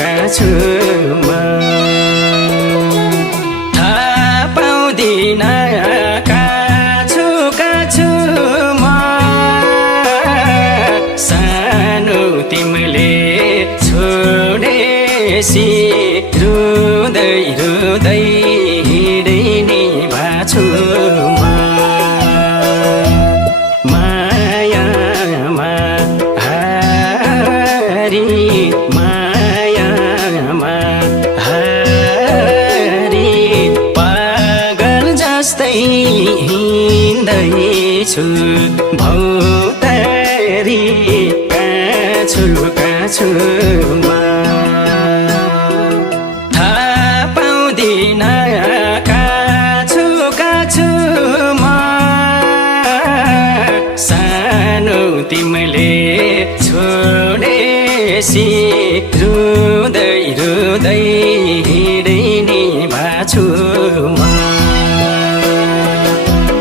काछु म थाहा पाउँदिन काछु म सानो तिमीले छोडेसी रुँदै रुँदै हिँडिने भाछु म मायामा हारी मायामा हारी पागल जस्तै हिँड्दैछु भौतारी काछु काछुमा थाहा पाउँदिन काछुमा सानो तिमीले छोडेसी रुँदै रुँदै हिँडिने भाछु म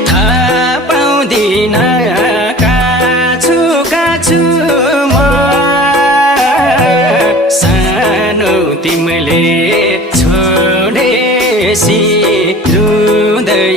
थाहा पाउँदिन काछुमा सानो तिमीले छोडेसी रुँदै